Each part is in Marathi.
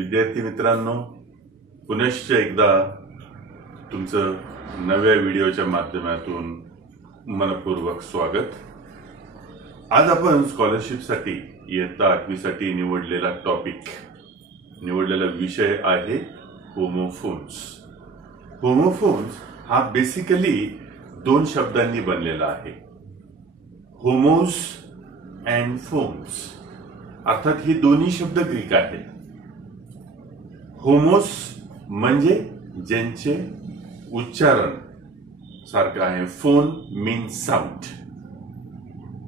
विद्यार्थी मित्रांनो, पुनश्च एकदा तुमचं नव्या व्हिडिओच्या माध्यमातून मनपूर्वक स्वागत। आज आपण स्कॉलरशिपसाठी इयत्ता 8वी साठी निवडलेला विषय आहे होमोफोन्स। होमोफोन्स हा बेसिकली दोन शब्दांनी बनलेला आहे, होमोस अँड फोन्स। अर्थात हे दोन्ही शब्द ग्रीक आहेत। होमोस म्हणजे ज्यांचे उच्चारण सारखं आहे, फोन मीन्स साऊंड,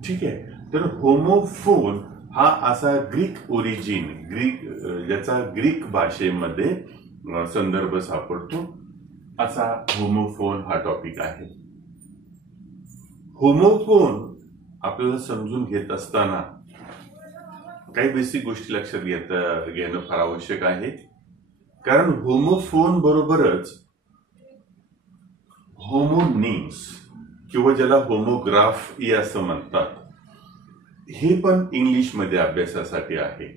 ठीक आहे। तर होमोफोन हा असा ग्रीक ओरिजिन, ज्याचा ग्रीक भाषेमध्ये संदर्भ सापडतो, असा होमोफोन हा टॉपिक आहे। होमोफोन आपल्याला समजून घेत असताना काही बेसिक गोष्टी लक्षात घेणं फार आवश्यक आहे, कारण होमोफोन बरोबरच होमोनिम्स किंवा ज्याला होमोग्राफी असं म्हणतात, हे पण इंग्लिश मध्ये अभ्यासासाठी आहे।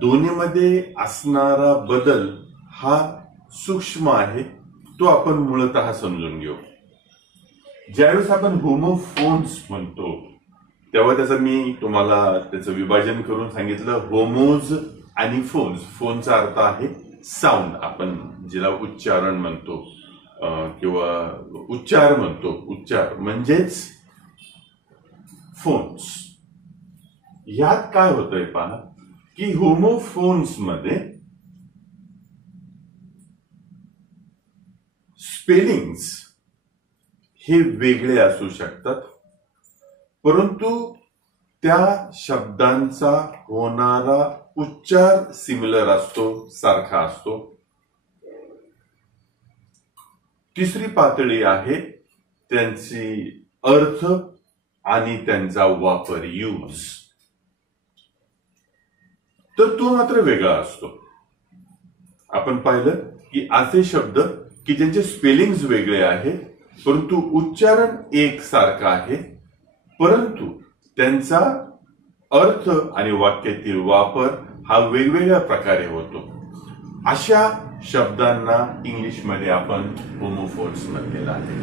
दोन्हीमध्ये असणारा बदल हा सूक्ष्म आहे, तो आपण मूलतः समजून घेऊ। ज्यावेळेस आपण होमोफोन्स म्हणतो तेव्हा मी तुम्हाला त्याचं विभाजन करून सांगितलं, होमोज आणि फोन्स। फोनचा अर्थ आहे साऊंड, आपण ज्याला उच्चारण म्हणतो किंवा उच्चार म्हणतो, उच्चार म्हणजेच फोन्स। यात काय होतंय पहा की होमोफोन्स मध्ये स्पेलिंग्स हे वेगळे असू शकतात, परंतु त्या शब्दांचा होणारा उच्चार सिमिलर असतो, सारखा असतो। तिसरी पातळी आहे त्यांची अर्थ आणि त्यांचा वापर, यूज, तर तो मात्र वेगळा असतो। आपण पाहिलं की असे शब्द की ज्यांचे स्पेलिंग्स वेगळे आहे परंतु उच्चारण एक सारखा आहे, परंतु त्यांचा अर्थ आणि वाक्यातील वापर हा वेगवेगळ्या प्रकारे होतो। अशा शब्दांना इंग्लिश मध्ये आपण होमोफोन्स म्हटलेला आहे।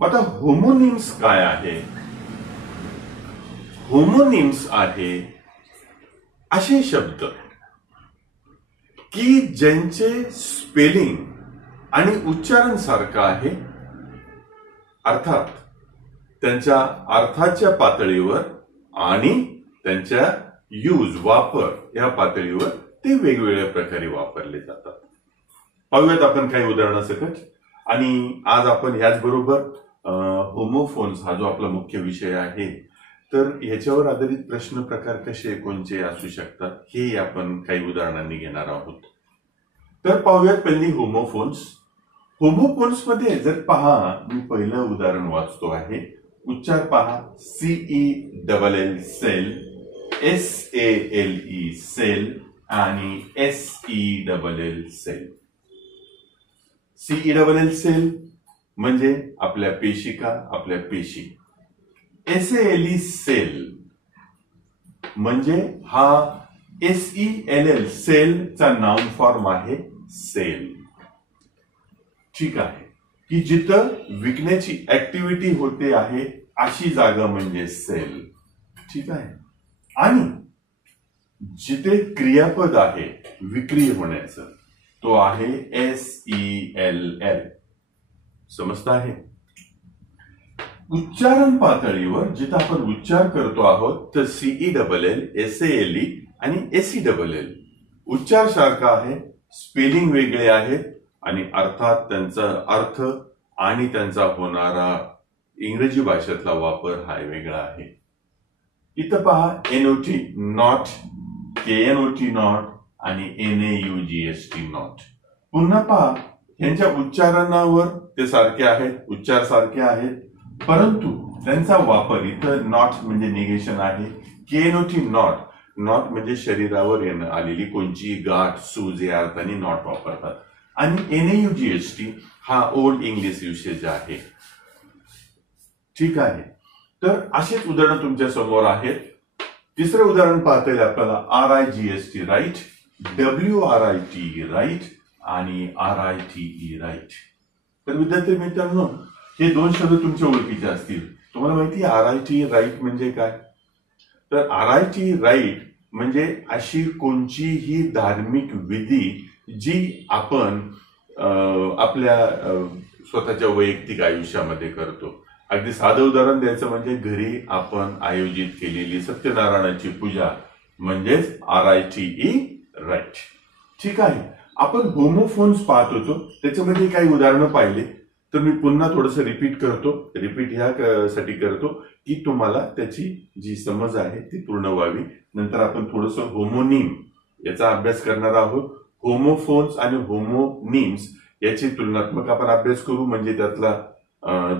आता होमोनिम्स काय आहे? होमोनिम्स आहे असे शब्द की ज्यांचे स्पेलिंग आणि उच्चारण सारखं आहे, अर्थात त्यांच्या अर्थाच्या पातळीवर आणि त्यांच्या यूज, वापर या पातळीवर ते वेगवेगळ्या प्रकारे वापरले जातात। पाहूयात आपण काही उदाहरणासकट। आणि आज आपण याचबरोबर होमोफोन्स हा जो आपला मुख्य विषय आहे, तर याच्यावर आधारित प्रश्न प्रकार कसे कोणते असू शकतात हे आपण काही उदाहरणांनी घेणार आहोत। तर पाहूयात पहिली होमोफोन्स। होमोफोन्स मध्ये जर पहा, मी पहिलं उदाहरण वाचतो आहे, उच्चार पहा, CELL सेल, SALE सेल आणि SELL सेल। CELL सेल म्हणजे आपल्या पेशिका, आपल्या पेशी। SALE सेल म्हणजे हा SELL सेलचा नाउन फॉर्म आहे, सेल, ठीक आहे, की जिथं विकण्याची ऍक्टिव्हिटी होते आहे अशी जागा म्हणजे सेल, ठीक आहे। आणि जिथे क्रियापद आहे विक्री होण्याचं, तो आहे SELL, समजत आहे। उच्चारण पातळीवर जिथं आपण उच्चार करतो आहोत तर CELL, SALE आणि SELL उच्चार सारखा आहे, स्पेलिंग वेगळे आहे आणि अर्थात त्यांचा अर्थ आणि त्यांचा होणारा इंग्रजी भाषेतला वापर हा वेगळा आहे। इथं पहा, NOT नॉट, KNOT नॉट आणि NAUGST नॉट। पुन्हा पहा, यांच्या उच्चारणावर ते सारखे आहेत, उच्चार सारखे आहेत, परंतु त्यांचा वापर, इथं नॉट म्हणजे निगेशन आहे, KNOT नॉट, नॉट म्हणजे शरीरावर आलेली कोणची गाठ, सूज या अर्थाने नॉट वापरतात, आणि NAUGST हा ओल्ड इंग्लिश युसेज आहे, ठीक आहे। तर असेच उदाहरण तुमच्या समोर आहेत। तिसरं उदाहरण पाहता येईल आपल्याला, RIGST राईट, WRITE राईट आणि RITE राईट. तर विद्यार्थी मित्रांनो, हे दोन शब्द तुमच्या ओळखीचे असतील. तुम्हाला माहिती आहे RITE राईट म्हणजे काय? तर RITE राईट म्हणजे अशी कोणतीही धार्मिक विधी जी आपण आपल्या स्वतःच्या वैयक्तिक आयुष्यामध्ये करतो. अगदी साधं उदाहरण द्यायचं म्हणजे घरी आपण आयोजित केलेली सत्यनारायणाची पूजा म्हणजेच RITE राईट. ठीक आहे. आपण होमोफोन्स पाहत होतो, त्याच्यामध्ये काही उदाहरणं पाहिले. तर मी पुन्हा थोडंसं रिपीट करतो. रिपीट ह्यासाठी करतो की तुम्हाला त्याची जी समज आहे ती पूर्ण व्हावी. नंतर आपण थोडंसं होमोनिम याचा अभ्यास करणार आहोत. होमोफोन्स आणि होमोनिम्स याची तुलनात्मक आपण अभ्यास करू, म्हणजे त्यातला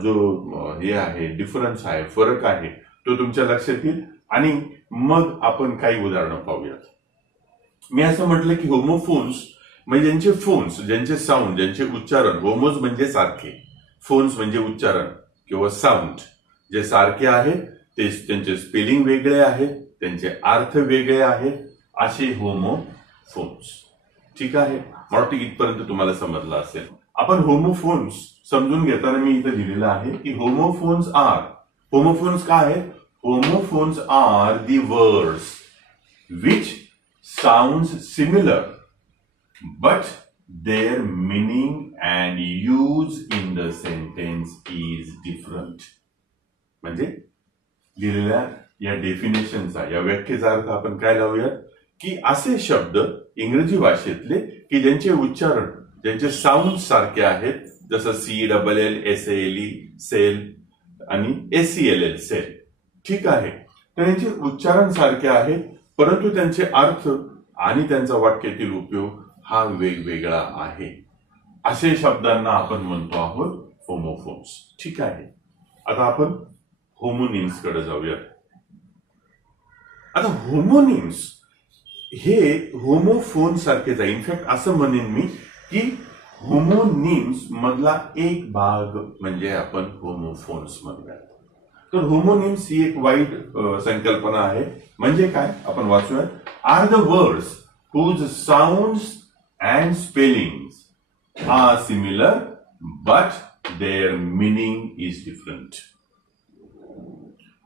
जो हे आहे डिफरन्स आहे, फरक आहे, तो तुमच्या लक्षात येईल. आणि मग आपण काही उदाहरणं पाहूयात. मी असं म्हटलं की होमोफोन्स म्हणजे ज्यांचे फोन्स, ज्यांचे साऊंड, ज्यांचे उच्चारण, होमोज म्हणजे सारखे, फोन्स म्हणजे उच्चारण किंवा साऊंड जे सारखे आहेत, ते त्यांचे स्पेलिंग वेगळे आहेत, त्यांचे अर्थ वेगळे आहेत, असे होमोफोन्स. ठीक आहे. मला वाटतं इथपर्यंत तुम्हाला समजलं असेल. आपण होमोफोन्स समजून घेताना मी इथं लिहिलेलं आहे की होमोफोन्स काय आहे? Homophones are the words which sounds similar but their meaning and use in the sentence is different. म्हणजे लिहिलेल्या या डेफिनेशनचा, या व्याख्येचा अर्थ आपण काय लावूयात की असे शब्द इंग्रजी भाषेतले की ज्यांचे उच्चारण, ज्यांचे साऊंड सारखे आहेत, जसं CELL, SALE सेल आणि ACLL सेल. ठीक आहे. तर यांचे उच्चारण सारखे आहेत, परंतु त्यांचे अर्थ आणि त्यांचा वाक्यातील उपयोग हा वेगवेगळा आहे. असे शब्दांना आपण म्हणतो आहोत होमोफोन्स. ठीक आहे. आता आपण होमोनिम्स कडे जाऊया. आता होमोनिम्स हे होमोफोन्स सारखेच आहे. इनफॅक्ट असं म्हणेन मी की होमोनिम्स मधला एक भाग म्हणजे आपण होमोफोन्स म्हणूया. तर होमोनिम्स ही एक वाईट संकल्पना आहे. म्हणजे काय आपण वाचूया. Are the words whose sounds and spellings are similar but their meaning is different.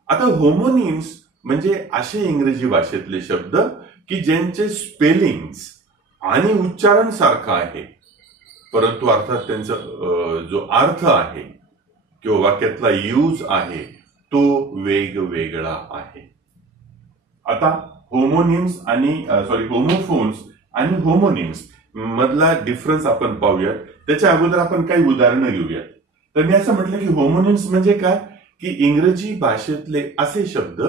आता होमोनिम्स म्हणजे असे इंग्रजी भाषेतले शब्द की ज्यांचे स्पेलिंग्स आणि उच्चारण सारखं आहे, परंतु अर्थात त्यांचा जो अर्थ आहे किंवा वाक्यातला यूज आहे तो वेगवेगळा आहे. आता होमोनिम्स आणि होमोफोन्स आणि होमोनिम्स मधला डिफरन्स आपण पाहूयात. त्याच्या अगोदर आपण काही उदाहरणं घेऊयात. तर मी असं म्हटलं की होमोनिम्स म्हणजे काय की इंग्रजी भाषेतले असे शब्द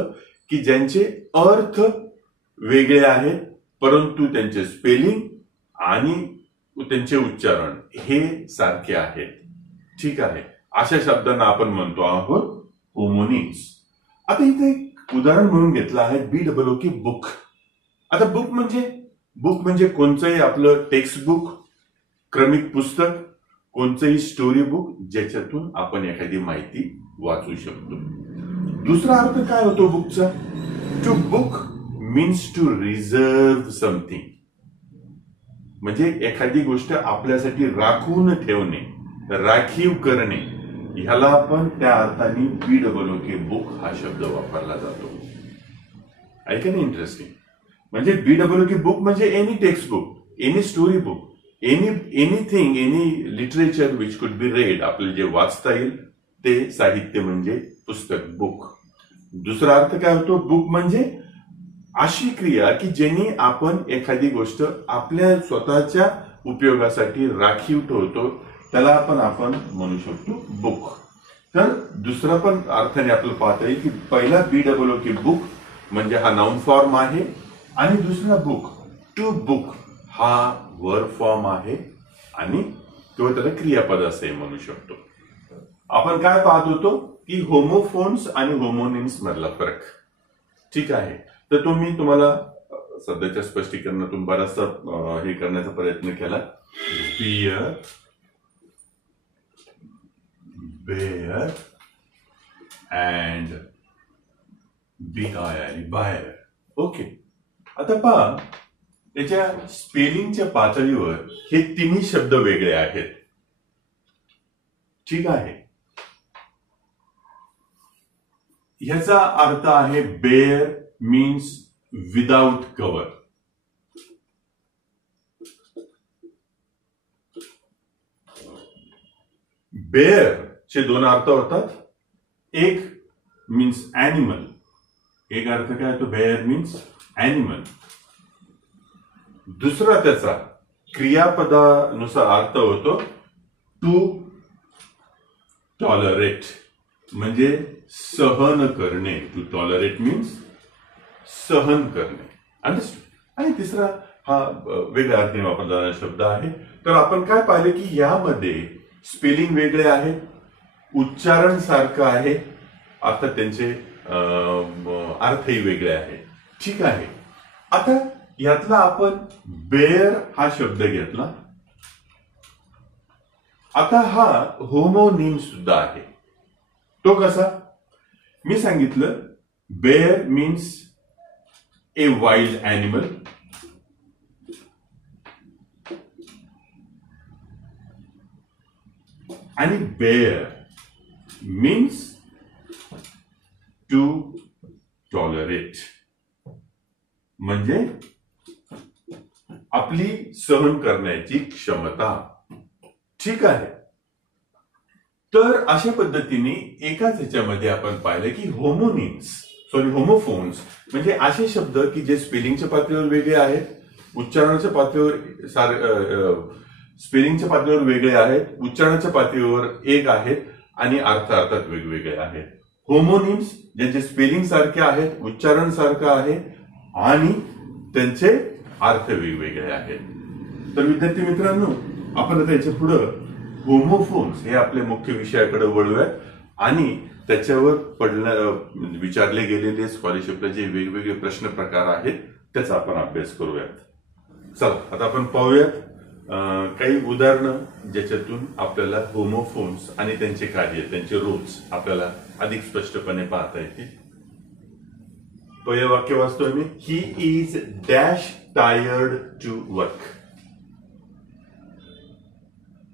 की ज्यांचे अर्थ वेगळे आहेत, परंतु त्यांचे स्पेलिंग आणि त्यांचे उच्चारण हे सारखे आहेत. ठीक आहे. अशा शब्दांना आपण म्हणतो आहोत होमोनिम्स. आता इथे एक उदाहरण म्हणून घेतलं आहे BOOK बुक. आता बुक म्हणजे कोणचंही आपलं टेक्स्ट बुक, क्रमिक पुस्तक, कोणचंही स्टोरी बुक ज्याच्यातून आपण एखादी माहिती वाचू शकतो. दुसरा अर्थ काय होतो बुकचा? To book means to reserve something, म्हणजे एखादी गोष्ट आपल्यासाठी राखून ठेवणे, राखीव करणे, ह्याला आपण त्या अर्थाने BOOK बुक हा शब्द वापरला जातो. ऐका ना, इंटरेस्टिंग. म्हणजे BOOK बुक म्हणजे any text book, any story book, anything, any literature which could be red, आपल्याला जे वाचता येईल ते साहित्य म्हणजे पुस्तक, बुक. दुसरा अर्थ काय होतो? बुक म्हणजे अशी क्रिया की ज्यांनी आपण एखादी गोष्ट आपल्या स्वतःच्या उपयोगासाठी राखीव ठेवतो, त्याला आपण म्हणू शकतो बुक. तर दुसरा पण अर्थाने आपल्याला पाहता येईल की पहिला BOOK बुक म्हणजे हा नाउन फॉर्म आहे आणि दुसरा बुक, टू बुक, हा वर्ब फॉर्म आहे आणि किंवा त्याला क्रियापद असे म्हणू शकतो. आपण काय पाहत होतो की होमोफोन्स आणि होमोनिम्स मधला फरक. ठीक आहे. तर तो मी तुम्हाला सध्याच्या स्पष्टीकरणातून बराचसा हे करण्याचा प्रयत्न केला. Beer, bear and BIR, buyer. Okay. आता पहा, त्याच्या स्पेलिंगच्या पातळीवर हे तिन्ही शब्द वेगळे आहेत. ठीक आहे. ह्याचा अर्थ आहे bear means without cover. Bear चे दोन अर्थ होतात. एक मीन्स ॲनिमल. एक अर्थ काय होतो? Bear means animal. दुसरा त्याचा क्रियापदानुसार अर्थ होतो टू टॉलरेट, म्हणजे सहन करणे. टू टॉलरेट मीन्स सहन करणे. अंडरस्टँड. आणि तिसरा हा वेगळ्या अर्थाने वापरला जाणारा शब्द आहे. तर आपण काय पाहिले की यामध्ये स्पेलिंग वेगळे आहे, उच्चारण सारखं आहे, अर्थात त्यांचे अर्थही वेगळे आहेत. ठीक आहे. आता यातला आपण बेअर हा शब्द घेतला. आता हा होमोनिम सुद्धा आहे. तो कसा? मी सांगितलं बेअर मीन्स ए वाईल्ड ॲनिमल, आणि बेअर मीन्स टू टॉलरेट, म्हणजे आपली सहन करण्याची क्षमता. ठीक आहे. तर अशा पद्धतीने एकाच ह्याच्यामध्ये आपण पाहिलं की होमोफोन्स म्हणजे असे शब्द की जे स्पेलिंगच्या पातळीवर वेगळे आहेत, उच्चारणाच्या पातळीवर स्पेलिंगच्या पातळीवर वेगळे आहेत, उच्चारणाच्या पातळीवर एक आहेत आणि अर्थात वेगवेगळे आहेत. होमोनिम्स ज्यांचे स्पेलिंग सारखे आहेत, उच्चारण सारखं आहे आणि त्यांचे अर्थ वेगवेगळे आहेत. तर विद्यार्थी मित्रांनो, आपण आता याच्या पुढं होमोफोन्स हे आपल्या मुख्य विषयाकडे वळूयात आणि त्याच्यावर विचारले गेलेले स्कॉलरशिपला जे वेगवेगळे प्रश्न प्रकार आहेत त्याचा आपण अभ्यास करूयात. चला आता आपण पाहूयात काही उदाहरणं ज्याच्यातून आपल्याला होमोफोन्स आणि त्यांचे कार्य, त्यांचे रोल्स आपल्याला अधिक स्पष्टपणे पाहता येतील. पहिलं वाक्य वाचतोय मी. He is dash tired to work.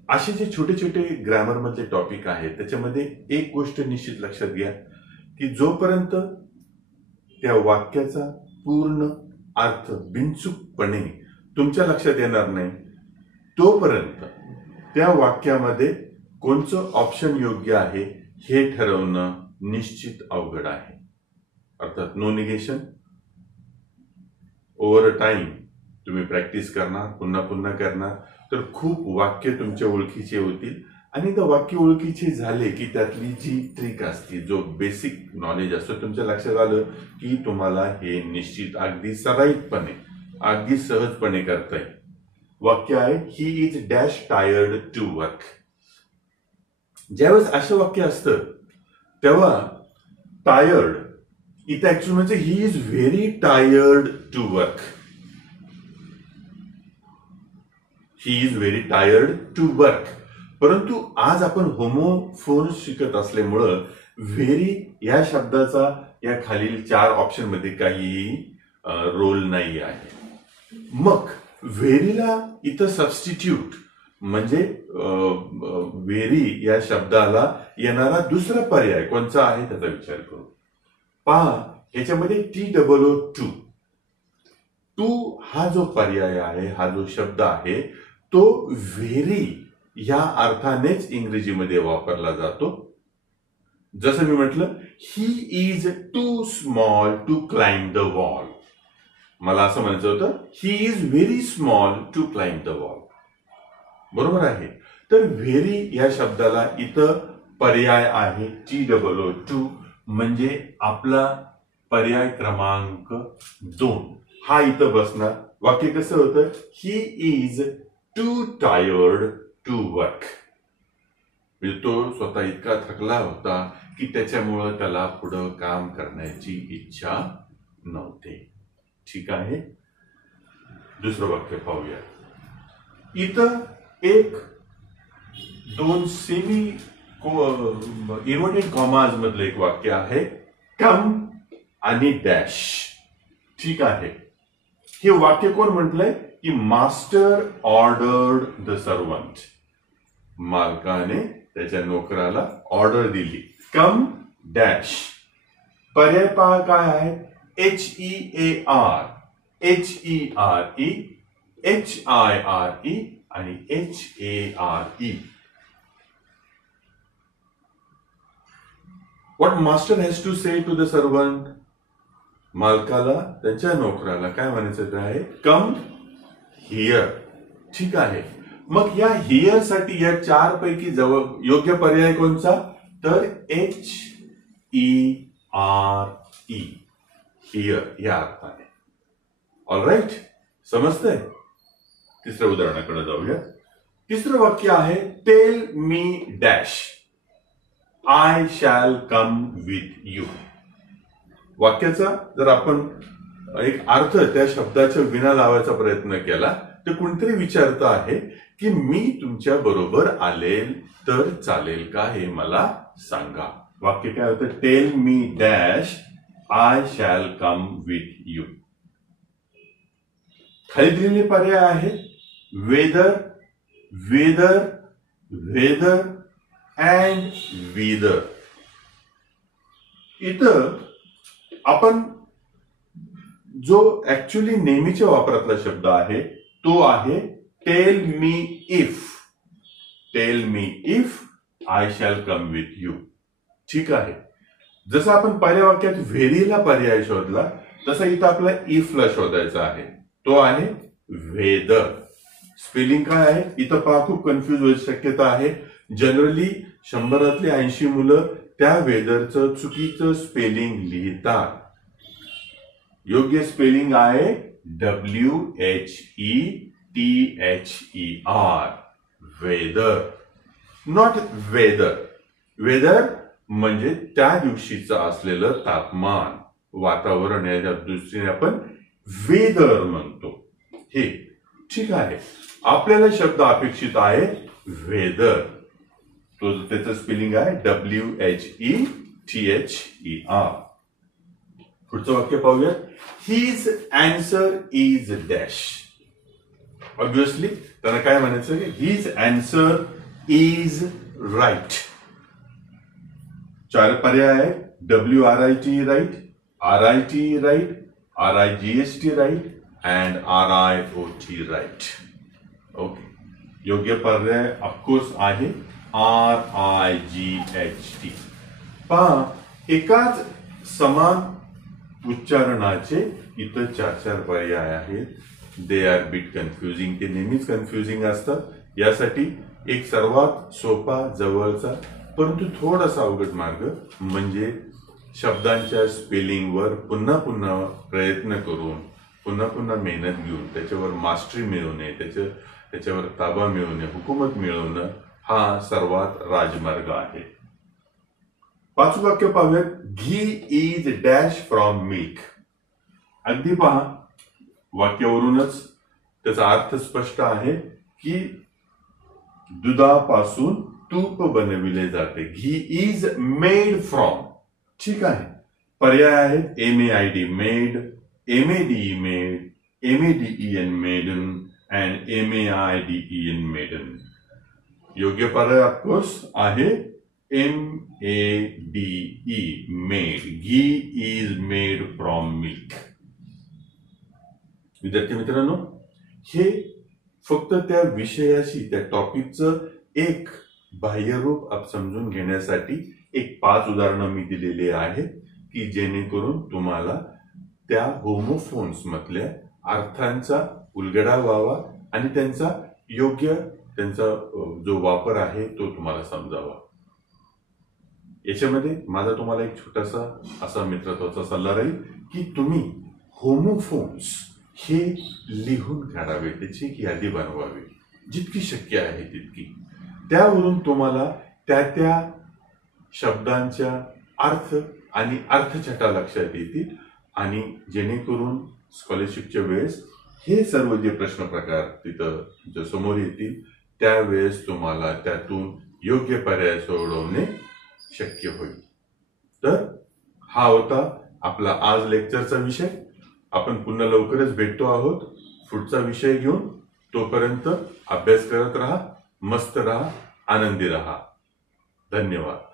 असे जे छोटे छोटे ग्रामर मधले टॉपिक आहेत त्याच्यामध्ये एक गोष्ट निश्चित लक्षात घ्या की जोपर्यंत त्या वाक्याचा पूर्ण अर्थ बिनचूकपणे तुमच्या लक्षात येणार नाही तोपर्यंत त्या वाक्यामध्ये कोणचं ऑप्शन योग्य आहे हे ठरवणं निश्चित अवघड आहे. अर्थात नो निगेशन. ओव्हर टाइम तुम्ही प्रॅक्टिस करणार, पुन्हा पुन्हा करणार तर खूप वाक्य तुमच्या ओळखीचे होतील आणि त्या वाक्य ओळखीचे झाले की त्यातली जी ट्रिक असते, जो बेसिक नॉलेज असतो तुमच्या लक्षात आलं की तुम्हाला हे निश्चित अगदी सराईतपणे, अगदी सहजपणे करता येईल. वाक्य आहे he is dash tired to work. ज्यावेळेस असं वाक्य असतं तेव्हा टायर्ड इथं ऍक्च्युअली म्हणजे he is very tired to work. He is very tired to work. परंतु आज आपण होमोफोन्स शिकत असल्यामुळं व्हेरी या शब्दाचा या खालील 4 ऑप्शन मध्ये काहीही रोल नाही आहे. मग व्हेरीला इथं सबस्टिट्यूट म्हणजे व्हेरी या शब्दाला येणारा दुसरा पर्याय कोणता आहे त्याचा विचार करू. पहा याच्यामध्ये TOO टू हा जो पर्याय आहे, हा जो शब्द आहे तो व्हेरी या अर्थानेच इंग्रजीमध्ये वापरला जातो. जसं मी म्हटलं he is too small to climb the wall. मला असं म्हणायचं होतं he is very small to climb the wall. बरोबर आहे. तर व्हेरी या शब्दाला इथं पर्याय आहे TOO म्हणजे आपला पर्याय क्रमांक 2 हा इथं बसणार. वाक्य कसं होतं he is too tired to work. म्हणजे तो स्वतः इतका थकला होता की त्याच्यामुळं त्याला पुढं काम करण्याची इच्छा नव्हती. ठीक आहे. दुसरं वाक्य पाहूया. इथं 1-2 सेमी इन्व्हर्टेड कॉमाज मधलं एक वाक्य आहे कम आणि डॅश. ठीक आहे. हे वाक्य कोण म्हटलंय की मास्टर ऑर्डर्ड द सर्वंट. मालकाने त्याच्या नोकराला ऑर्डर दिली. कम डॅश. पर्याय पहा काय आहे. HEAR, HERE, HIRE आणि HARE. What master has to say to the servant? मालकाला त्यांच्या नोकराला काय म्हणायचं आहे. Come here. ठीक आहे. मग या हिअर साठी या चार पैकी जवळ योग्य पर्याय कोणता तर HERE. हिअर या अर्थाने. ऑलराईट, समजतंय. तिसऱ्या उदाहरणाकडे जाऊया. तिसरं वाक्य आहे tail me dash. I shall come with you. वाक्याचा जर आपण एक अर्थ त्या शब्दाच्या विना लावायचा प्रयत्न केला तर कोणतरी विचारतं आहे की मी तुमच्या बरोबर आलेल तर चालेल का हे मला सांगा. वाक्य काय होतं. Tell me dash I shall come with you. खाली दिलेले पर्याय आहे whether, whether, whether and whether. इथं आपण जो ऍक्च्युली नेहमीच्या वापरातला शब्द आहे तो आहे tell me if. Tell me if I shall come with you. ठीक आहे. जसं आपण पहिल्या वाक्यात व्हेरीला पर्याय शोधला तसा इथं आपला इफला शोधायचा आहे. तो आहे वेदर. स्पेलिंग काय आहे इथं पहा. खूप कन्फ्युज व्हायची शक्यता आहे. जनरली 100 80 मुलं त्या वेदरचं चुकीचं स्पेलिंग लिहितात. योग्य स्पेलिंग आहे WHETHER. Whether, not weather. Weather म्हणजे त्या दिवशीचं असलेलं तापमान, वातावरण. या दृष्टीने आपण वेदर म्हणतो. हे ठीक आहे. आपल्याला शब्द अपेक्षित आहे वेदर. तो त्याचं स्पेलिंग आहे WHETHER. पुढचं वाक्य पाहूया. His answer is dash. Obviously त्यांना काय म्हणायचं की हिज अँसर इज राईट. चार पर्याय आहे. WRIT write, RIT right, RIGST right and RIOT right. Okay. योग्य पर्याय ऑफकोर्स आहे RIGHT. पहा, एकाच समान उच्चारणाचे इतर 4 पर्याय आहेत. They are bit confusing. ते नेहमीच कन्फ्युजिंग असतात. यासाठी एक सर्वात सोपा, जवळचा परंतु थोडासा अवघड मार्ग म्हणजे शब्दांच्या स्पेलिंगवर पुन्हा पुन्हा प्रयत्न करून, पुन्हा पुन्हा मेहनत घेऊन त्याच्यावर मास्टरी मिळवणे, त्याच्यावर ताबा मिळवणे, हुकूमत मिळवणं हा सर्वात राजमार्ग आहे. 5 वाक्य पाहूयात. घी इज डॅश फ्रॉम मिल्क. अगदी पहा, वाक्यावरूनच त्याचा अर्थ स्पष्ट आहे की दुधापासून तूप बनविले जाते. Ghee is made from. ठीक आहे. पर्याय आहेत MAID maid, MADE made, MADEN maiden and MAIDEN maiden. योग्य पर्याय ऑफकोर्स आहे MADE made. Ghee is made from milk. विद्यार्थी मित्रांनो, हे फक्त त्या विषयाशी, त्या टॉपिकचं एक बाह्यरूप समजून घेण्यासाठी एक 5 उदाहरणं मी दिलेली आहेत की जेणेकरून तुम्हाला त्या होमोफोन्स मधल्या अर्थांचा उलगडा व्हावा आणि त्यांचा योग्य जो वापर आहे तो तुम्हाला समजावा. याच्यामध्ये माझा तुम्हाला एक छोटासा असा मित्रत्वाचा सल्ला राहील की तुम्ही होमोफोन्स हे लिहून काढावे, त्याची एक यादी बनवावी जितकी शक्य आहे तितकी. त्यावरून तुम्हाला त्या शब्दांच्या अर्थ आणि अर्थछटा लक्षात येतील आणि जेणेकरून स्कॉलरशिपच्या वेळेस हे सर्व जे प्रश्न प्रकार तिथं समोर येतील त्यावेळेस तुम्हाला त्यातून योग्य पर्याय सोडवणे शक्य होईल. तर हा होता आपला आज लेक्चरचा विषय. आपण पुन्हा लवकरच भेटतो आहोत पुढचा विषय घेऊन. तोपर्यंत अभ्यास करत राहा, मस्त राहा, आनंदी राहा. धन्यवाद.